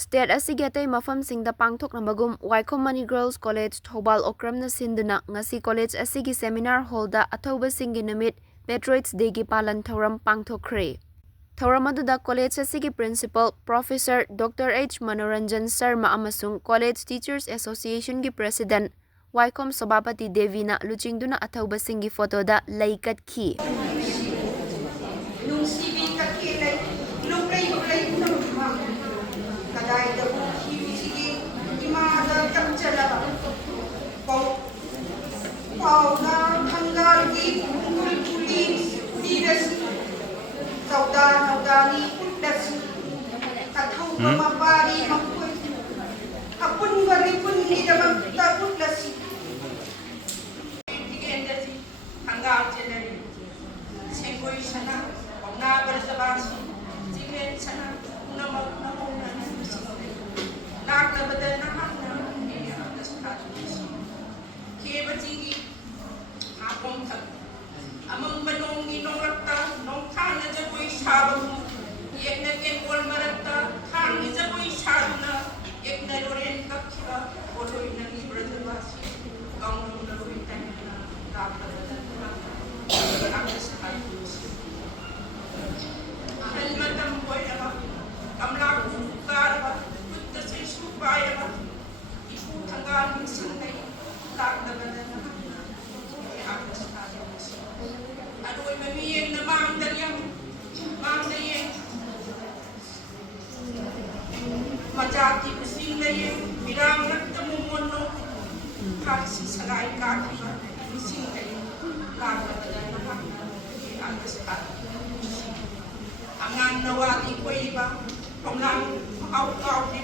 State asigi atay mafamsingda pangthoknabagum Waikhom Mani Girls College Thobal Okramna sinduna ngasi college asigi seminar hallda athaubasingi numit Patriots Day gi palan Thouram Pangthokkhre. Thouram aduda college asigi principal Professor Dr. H. Manoranjan Sharma amasung College Teachers Association gi President Waikhom Sabapati Devina luchingduna athaubasingi photoda laikatki. Among banongi nong rakta nong khana jagoy shabu yek na ken bol maratta khani jagoy shaduna yek na loren kakha otoy na ni bradabasi kaung na loren tanna dakta na akes khayu ahal matam boy aba kamla karaba kutta se shubay aba ifu thangan sinai dakta na akes aduh memang namang daliang mang majati pusing daliang birang temu mono kasih sarai kaki pusing daliang laga daliang angkas kaki angan nawati ko iba pamlang au di